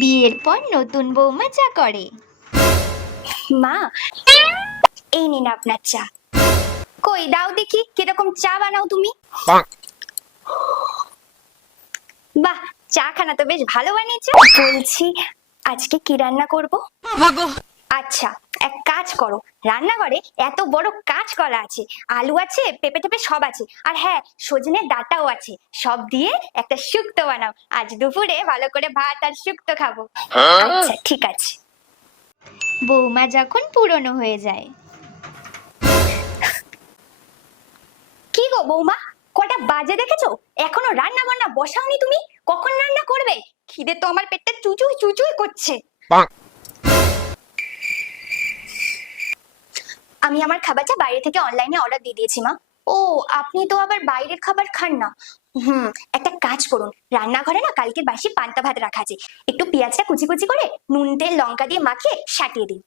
বিয়ের পর নতুন বৌমা যা করে। মা, এই নিন আপনার চা। কই দাও দেখি কিরকম চা বানাও তুমি। বাহ, চা খানা তো বেশ ভালো বানিয়েছো। বলছি আজকে কি রান্না করব? আচ্ছা, এক কাজ করো, রান্নাঘরে এত বড় কাঁচকলা আছে, আলু আছে, পেঁপে টেপে সব আছে, আর হ্যাঁ, সজনের ডাঁটাও আছে। সব দিয়ে একটা শুক্তো বানাও, আজ দুপুরে ভালো করে ভাত আর শুক্তো খাবো। আচ্ছা ঠিক আছে। বৌমা যখন পুরনো হয়ে যায়। কি গো বৌমা, কটা বাজে দেখেছো? এখনো রান্না বান্না বসাওনি তুমি? কখন রান্না করবে? খিদে তো আমার পেটটা চুচুই চুচুই করছে। আমি আমার খাবারটা বাইরে থেকে অনলাইনে অর্ডার দিয়ে দিয়েছি মা। ও, আপনি তো আবার বাইরের খাবার খান না। একটা কাজ করুন, রান্নাঘরে না কালকে বাসি পান্তা ভাত রাখা আছে, একটু পেঁয়াজটা কুচি কুচি করে নুন তেল লঙ্কা দিয়ে মাখিয়ে সাটিয়ে দিন।